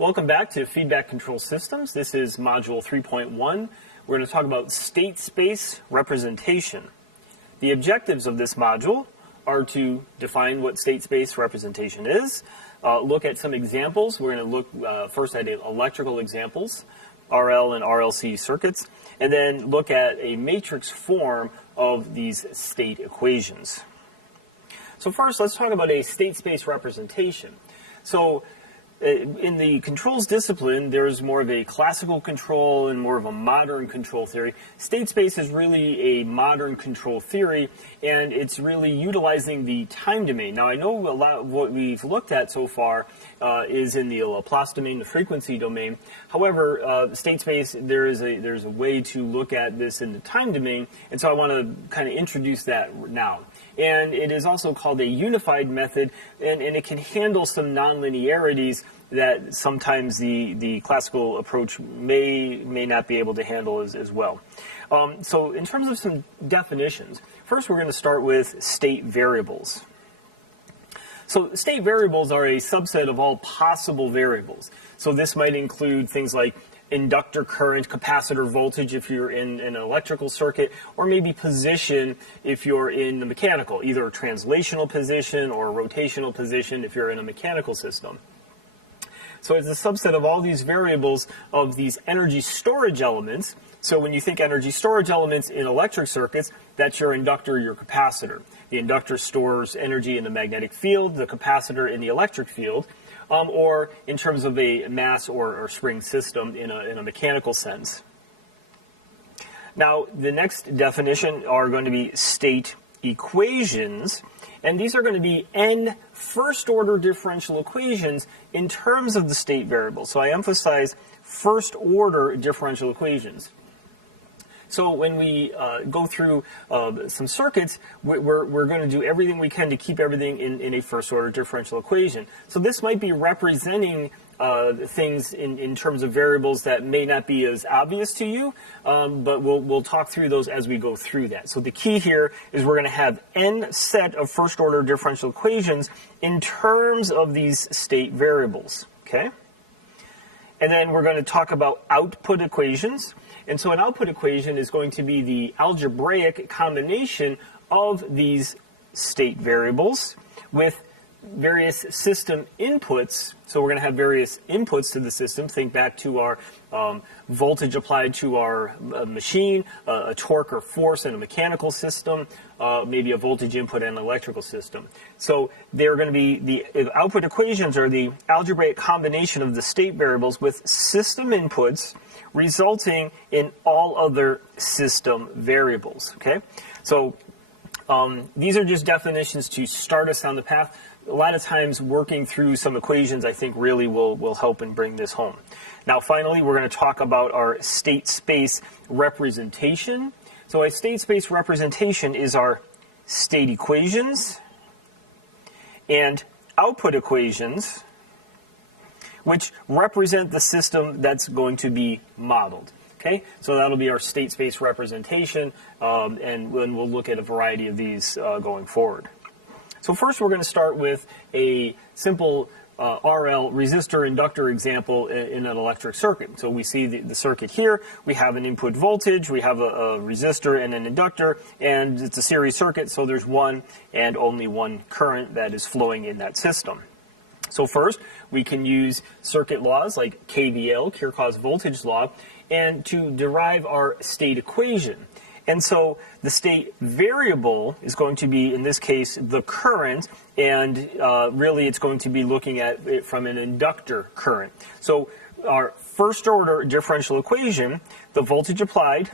Welcome back to Feedback Control Systems. This is Module 3.1. We're going to talk about state space representation. The objectives of this module are to define what state space representation is, look at some examples. We're going to look first at electrical examples, RL and RLC circuits, and then look at a matrix form of these state equations. So first, let's talk about a state space representation. So in the controls discipline, there's more of a classical control and more of a modern control theory. State space is really a modern control theory, and it's really utilizing the time domain. Now, I know a lot of what we've looked at so far is in the Laplace domain, the frequency domain. However, state space, there's a way to look at this in the time domain, and so I want to kind of introduce that now. And it is also called a unified method, and it can handle some nonlinearities that sometimes the classical approach may not be able to handle as well. So in terms of some definitions, first we're going to start with state variables. So state variables are a subset of all possible variables. So this might include things like inductor current, capacitor voltage if you're in an electrical circuit, or maybe position if you're in the mechanical, either a translational position or a rotational position if you're in a mechanical system. So it's a subset of all these variables of these energy storage elements. So when you think energy storage elements in electric circuits, that's your inductor, your capacitor. The inductor stores energy in the magnetic field, the capacitor in the electric field. Or in terms of a mass or spring system in a mechanical sense. Now, the next definition are going to be state equations, and these are going to be n first-order differential equations in terms of the state variable. So I emphasize first-order differential equations. So when we go through some circuits, we're going to do everything we can to keep everything in a first-order differential equation. So this might be representing things in terms of variables that may not be as obvious to you, but we'll talk through those as we go through that. So the key here is we're going to have n set of first-order differential equations in terms of these state variables, okay? And then we're going to talk about output equations. And so an output equation is going to be the algebraic combination of these state variables with various system inputs. So we're going to have various inputs to the system. Think back to our voltage applied to our machine, a torque or force in a mechanical system, maybe a voltage input in an electrical system. So they're going to be the output equations are the algebraic combination of the state variables with system inputs resulting in all other system variables, okay? So these are just definitions to start us on the path. A lot of times working through some equations I think really will help and bring this home. Now finally we're going to talk about our state space representation. So a state space representation is our state equations and output equations which represent the system that's going to be modeled. Okay, so that'll be our state space representation, and we'll look at a variety of these going forward. So first we're going to start with a simple RL resistor inductor example in an electric circuit. So we see the circuit here. We have an input voltage, we have a resistor and an inductor, and it's a series circuit, so there's one and only one current that is flowing in that system. So first, we can use circuit laws like KVL, Kirchhoff's voltage law, and to derive our state equation. And so the state variable is going to be, in this case, the current, and really it's going to be looking at it from an inductor current. So our first order differential equation, the voltage applied,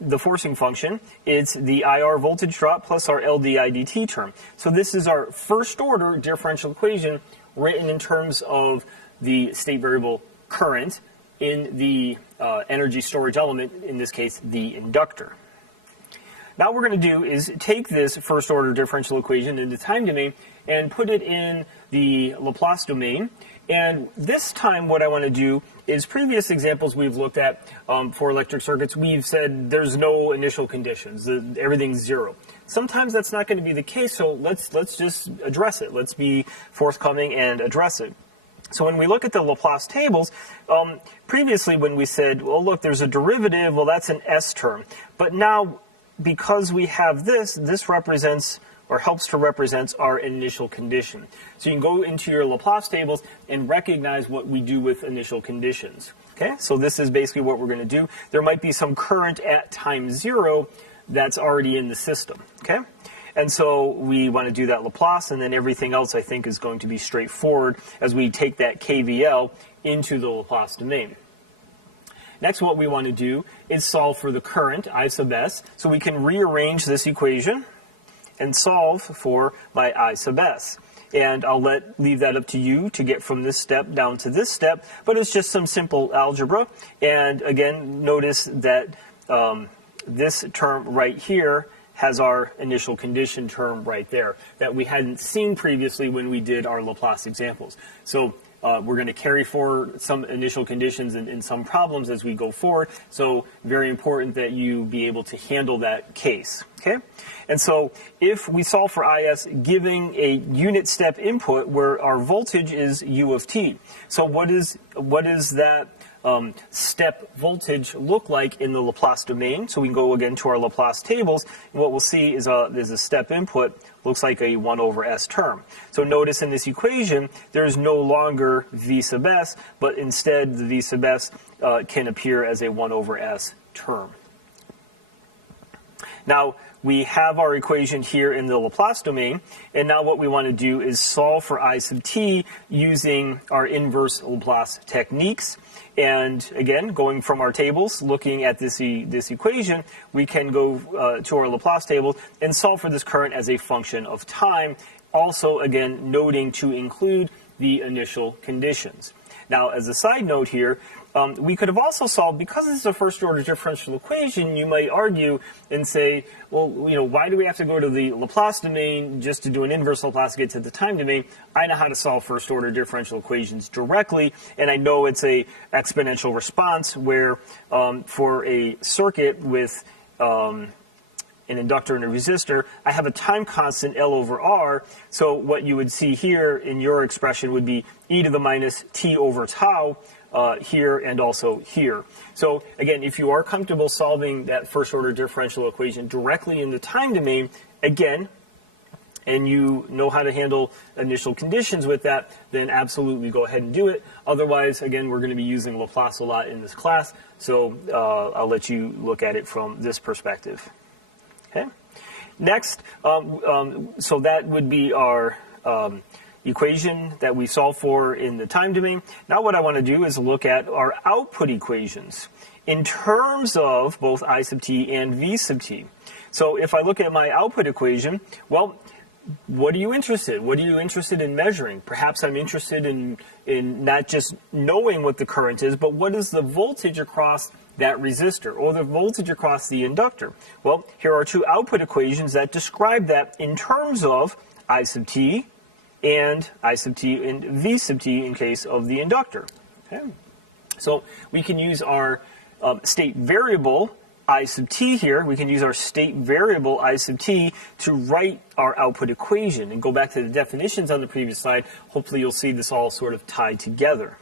the forcing function, it's the IR voltage drop plus our LdIdt term. So this is our first order differential equation written in terms of the state variable current in the energy storage element, in this case the inductor. Now what we're going to do is take this first order differential equation in the time domain and put it in the Laplace domain. And this time what I want to do is previous examples we've looked at for electric circuits, we've said there's no initial conditions, everything's zero. Sometimes that's not going to be the case, so let's just address it. Let's be forthcoming and address it. So when we look at the Laplace tables, previously when we said, well, look, there's a derivative, well, that's an S term. But now, because we have this represents or helps to represent our initial condition. So you can go into your Laplace tables and recognize what we do with initial conditions. Okay, so this is basically what we're going to do. There might be some current at time 0 that's already in the system. Okay, and so we want to do that Laplace, and then everything else I think is going to be straightforward as we take that KVL into the Laplace domain. Next, what we want to do is solve for the current, I sub s. So we can rearrange this equation and solve for my I sub s. And I'll leave that up to you to get from this step down to this step, but it's just some simple algebra. And again, notice that this term right here has our initial condition term right there that we hadn't seen previously when we did our Laplace examples. So we're going to carry forward some initial conditions in some problems as we go forward. So very important that you be able to handle that case. Okay, and so if we solve for IS giving a unit step input where our voltage is U of t, so what is that step voltage look like in the Laplace domain? So we can go again to our Laplace tables, and what we'll see is there's a step input, looks like a 1 over s term. So notice in this equation, there's no longer v sub s, but instead the v sub s can appear as a 1 over s term. Now, we have our equation here in the Laplace domain, and now what we want to do is solve for I sub t using our inverse Laplace techniques. And again, going from our tables, looking at this equation, we can go to our Laplace table and solve for this current as a function of time. Also, again, noting to include the initial conditions. Now, as a side note here, we could have also solved, because this is a first-order differential equation, you might argue and say, well, why do we have to go to the Laplace domain just to do an inverse Laplace to get to the time domain? I know how to solve first-order differential equations directly, and I know it's a exponential response where for a circuit with an inductor and a resistor, I have a time constant L over R, so what you would see here in your expression would be e to the minus t over tau, here and also here. So again, if you are comfortable solving that first order differential equation directly in the time domain, again, and you know how to handle initial conditions with that, then absolutely go ahead and do it. Otherwise, again, we're going to be using Laplace a lot in this class, so I'll let you look at it from this perspective. Okay. Next, so that would be our equation that we solve for in the time domain. Now what I want to do is look at our output equations in terms of both I sub t and v sub t. So if I look at my output equation, well, what are you interested in? What are you interested in measuring? Perhaps I'm interested in not just knowing what the current is, but what is the voltage across that resistor or the voltage across the inductor? Well, here are two output equations that describe that in terms of I sub t and I sub t and v sub t in case of the inductor. Okay. So we can use our state variable I sub t here. We can use our state variable I sub t to write our output equation and go back to the definitions on the previous slide. Hopefully you'll see this all sort of tied together.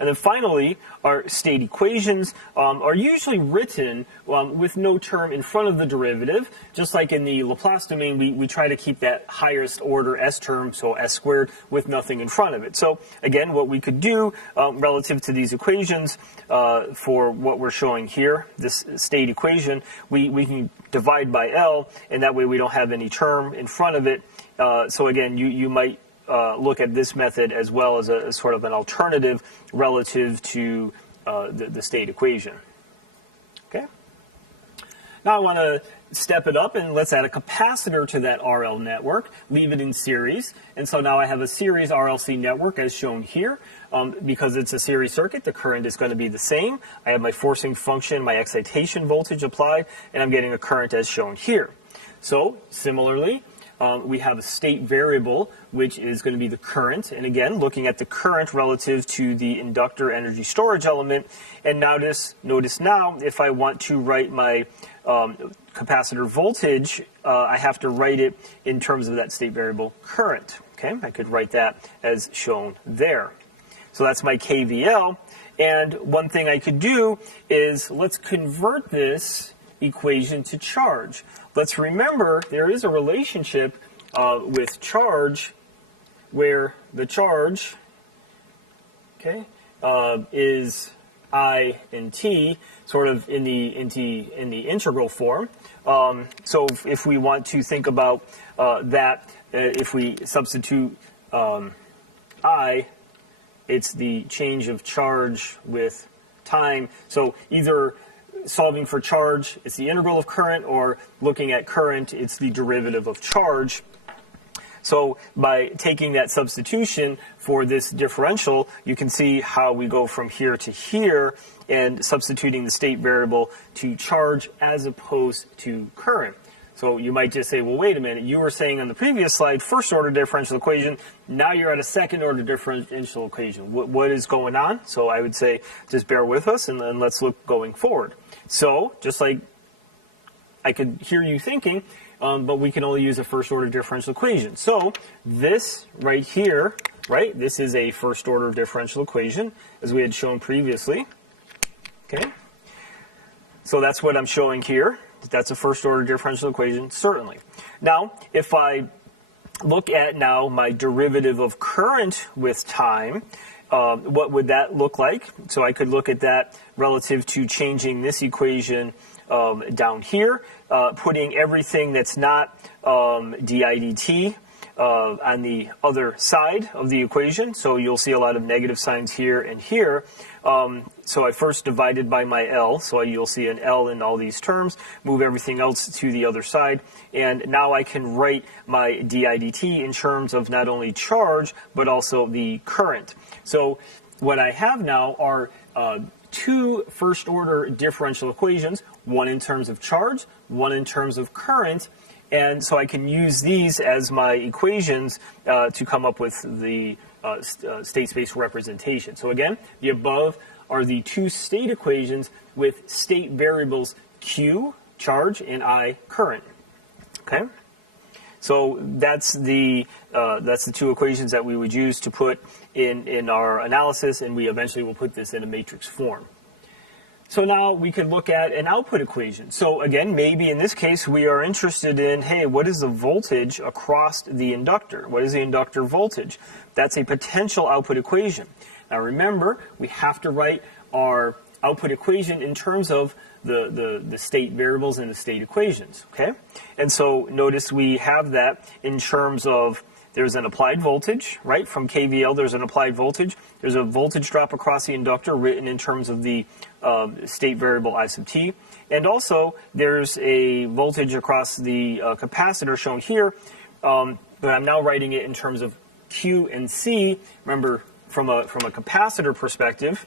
And then finally, our state equations are usually written with no term in front of the derivative. Just like in the Laplace domain, we try to keep that highest order s term, so s squared, with nothing in front of it. So again, what we could do relative to these equations for what we're showing here, this state equation, we can divide by L, and that way we don't have any term in front of it. So again, you might look at this method as well as a sort of an alternative relative to the state equation. Okay. Now I want to step it up and let's add a capacitor to that RL network, leave it in series, and so now I have a series RLC network as shown here. Because it's a series circuit, the current is going to be the same. I have my forcing function, my excitation voltage applied, and I'm getting a current as shown here. So similarly, we have a state variable, which is going to be the current. And again, looking at the current relative to the inductor energy storage element. And notice now, if I want to write my capacitor voltage, I have to write it in terms of that state variable current. Okay, I could write that as shown there. So that's my KVL. And one thing I could do is let's convert this equation to charge. Let's remember there is a relationship with charge where the charge, okay, is I and t, sort of in the integral form. So if we want to think about that, if we substitute I, it's the change of charge with time. So either solving for charge, it's the integral of current, or looking at current, it's the derivative of charge. So by taking that substitution for this differential, you can see how we go from here to here and substituting the state variable to charge as opposed to current. So you might just say, well, wait a minute, you were saying on the previous slide, first order differential equation, now you're at a second order differential equation. What is going on? So I would say, just bear with us and then let's look going forward. So just like I could hear you thinking, but we can only use a first order differential equation. So this right here, right, this is a first order differential equation as we had shown previously. Okay, so that's what I'm showing here. That's a first order differential equation, certainly. Now, if I look at now my derivative of current with time, what would that look like? So I could look at that relative to changing this equation down here, putting everything that's not di dt on the other side of the equation. So you'll see a lot of negative signs here and here. So I first divided by my L, so you'll see an L in all these terms, move everything else to the other side, and now I can write my di dt in terms of not only charge, but also the current. So what I have now are two first order differential equations, one in terms of charge, one in terms of current, and so I can use these as my equations to come up with the state space representation. So again, the above are the two state equations with state variables Q, charge, and I, current. Okay, so that's the two equations that we would use to put in our analysis, and we eventually will put this in a matrix form. So now we could look at an output equation. So again, maybe in this case we are interested in, hey, what is the voltage across the inductor? What is the inductor voltage? That's a potential output equation. Now remember, we have to write our output equation in terms of the state variables and the state equations, okay? And so notice we have that in terms of there's an applied voltage, right? From KVL, there's an applied voltage. There's a voltage drop across the inductor written in terms of the state variable I sub t. And also, there's a voltage across the capacitor shown here, but I'm now writing it in terms of Q and C. Remember, from a capacitor perspective,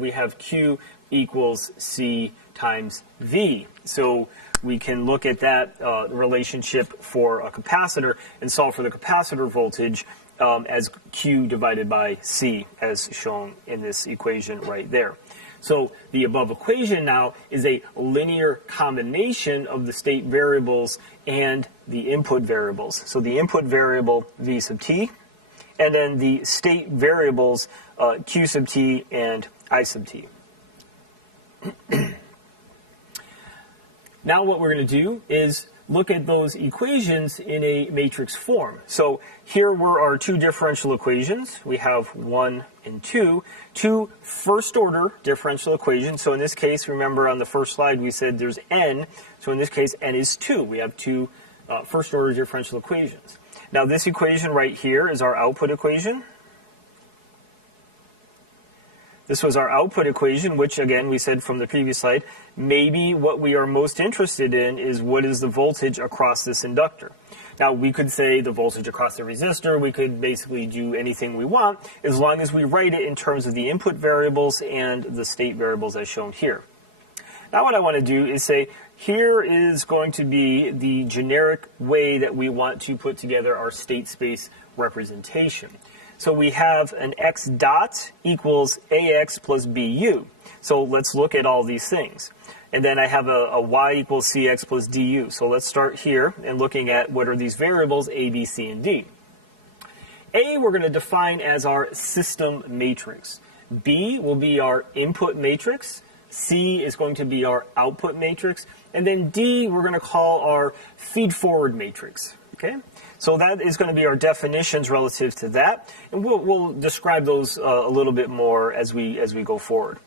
we have Q equals C times V. So we can look at that relationship for a capacitor and solve for the capacitor voltage as Q divided by C, as shown in this equation right there. So the above equation now is a linear combination of the state variables and the input variables. So the input variable V sub t, and then the state variables Q sub t and I sub t. Now what we're going to do is look at those equations in a matrix form. So here were our two differential equations. We have 1 and 2 first order differential equations. So in this case, remember on the first slide we said there's n. So in this case, n is 2. We have two first order differential equations. Now this equation right here is our output equation. This was our output equation, which again, we said from the previous slide, maybe what we are most interested in is what is the voltage across this inductor. Now, we could say the voltage across the resistor, we could basically do anything we want, as long as we write it in terms of the input variables and the state variables as shown here. Now what I want to do is say, here is going to be the generic way that we want to put together our state space representation. So we have an x dot equals ax plus bu. So let's look at all these things. And then I have a y equals cx plus du. So let's start here and looking at what are these variables a, b, c, and d. A we're going to define as our system matrix. B will be our input matrix. C is going to be our output matrix. And then D we're going to call our feed-forward matrix. Okay? So that is going to be our definitions relative to that. And we'll describe those a little bit more as we go forward.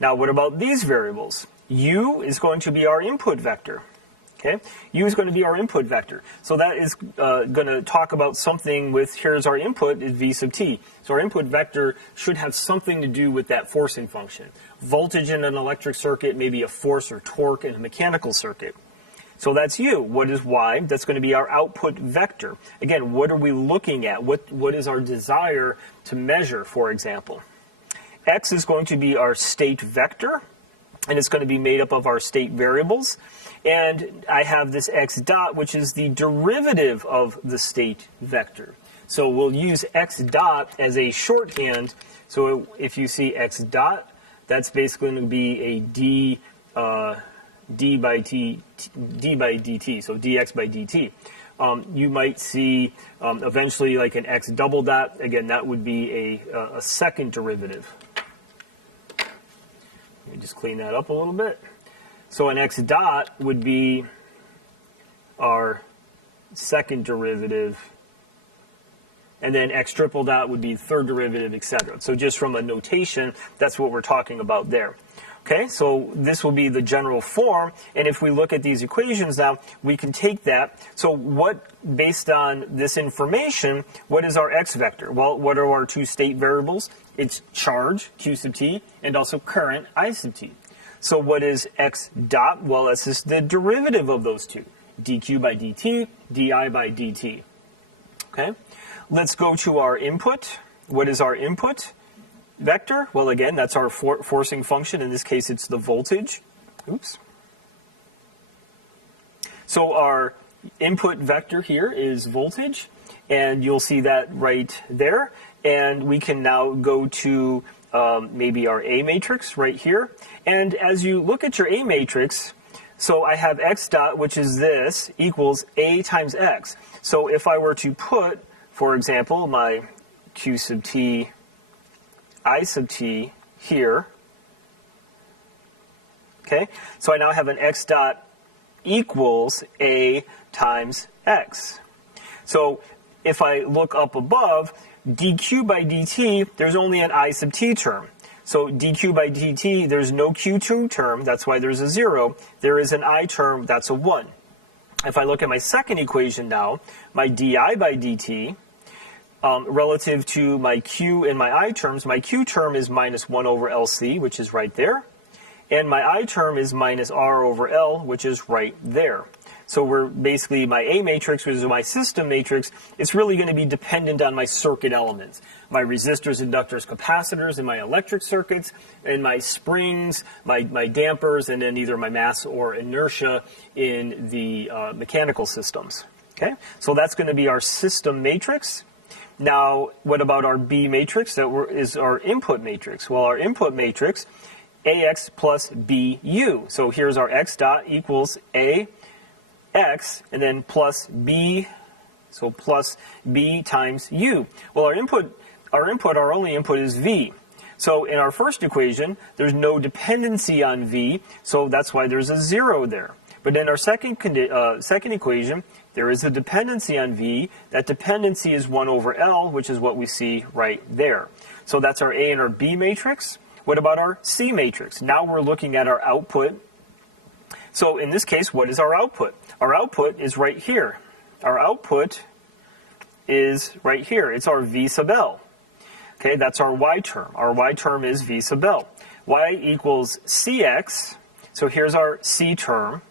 Now, what about these variables? U is going to be our input vector. Okay? U is going to be our input vector. So that is going to talk about something with, here's our input, is V sub t. So our input vector should have something to do with that forcing function. Voltage in an electric circuit, maybe a force or torque in a mechanical circuit. So that's U. What is Y? That's going to be our output vector. Again, what are we looking at? What is our desire to measure, for example? X is going to be our state vector, and it's going to be made up of our state variables. And I have this x dot, which is the derivative of the state vector. So we'll use x dot as a shorthand. So if you see x dot, that's basically going to be a d by dt, so dx by dt. You might see eventually like an x double dot. Again, that would be a second derivative. Let me just clean that up a little bit. So an x dot would be our second derivative, and then x triple dot would be third derivative, etc. So just from a notation, that's what we're talking about there. Okay, so this will be the general form, and if we look at these equations now, we can take that. So what, based on this information, what is our x vector? Well, what are our two state variables? It's charge, q sub t, and also current, I sub t. So what is x dot? Well, that's just the derivative of those two, dq by dt, di by dt. Okay, let's go to our input. What is our input vector? Well, again, that's our forcing function. In this case, it's the voltage. Oops. So our input vector here is voltage, and you'll see that right there. And we can now go to maybe our A matrix right here. And as you look at your A matrix, so I have x dot, which is this, equals A times x. So if I were to put, for example, my q sub t, I sub t here, okay, so I now have an x dot equals A times x. So if I look up above, dq by dt, there's only an I sub t term. So dq by dt, there's no q2 term, that's why there's a 0. There is an I term, that's a 1. If I look at my second equation now, my di by dt, relative to my q and my I terms, my q term is minus 1 over LC, which is right there. And my I term is minus R over L, which is right there. So we're basically, my A matrix, which is my system matrix, it's really going to be dependent on my circuit elements. My resistors, inductors, capacitors in my electric circuits, and my springs, my dampers, and then either my mass or inertia in the mechanical systems. Okay, so that's going to be our system matrix. Now, what about our B matrix? That is our input matrix. Well, our input matrix, AX plus BU. So here's our x dot equals A x, and then plus b, so plus b times u. Well, our only input is v. So in our first equation, there's no dependency on v, so that's why there's a 0 there. But in our second equation, there is a dependency on v. That dependency is 1 over L, which is what we see right there. So that's our A and our B matrix. What about our C matrix? Now we're looking at our output. So in this case, what is our output? Our output is right here. Our output is right here. It's our V sub L. Okay, that's our Y term. Our Y term is V sub L. Y equals CX. So here's our C term.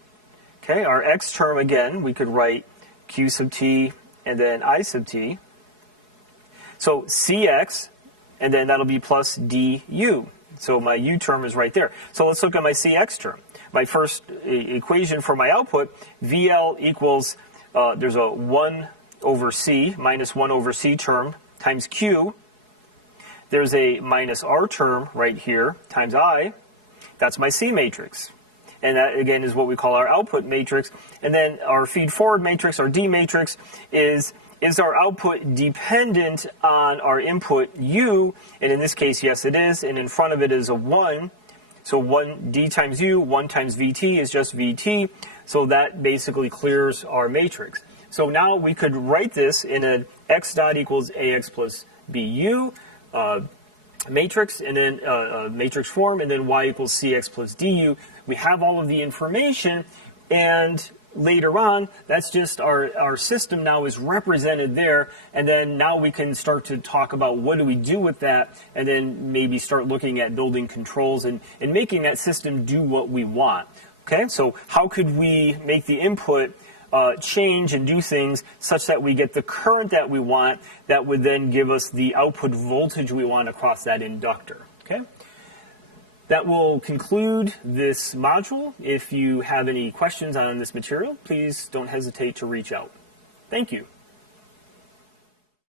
Okay, our X term, again, we could write Q sub T and then I sub T. So CX, and then that'll be plus DU. So my U term is right there. So let's look at my CX term. My first equation for my output, VL equals, there's a 1 over C, minus 1 over C term, times Q. There's a minus R term right here, times I. That's my C matrix. And that, again, is what we call our output matrix. And then our feed-forward matrix, our D matrix, is our output dependent on our input U? And in this case, yes, it is. And in front of it is a 1. So 1 D times U, 1 times VT is just VT. So that basically clears our matrix. So now we could write this in an X dot equals AX plus BU matrix, and then matrix form, and then Y equals CX plus DU. We have all of the information, and later on, that's just our system now is represented there, and then now we can start to talk about what do we do with that, and then maybe start looking at building controls and making that system do what we want. Okay, so how could we make the input change and do things such that we get the current that we want that would then give us the output voltage we want across that inductor. Okay? That will conclude this module. If you have any questions on this material, please don't hesitate to reach out. Thank you.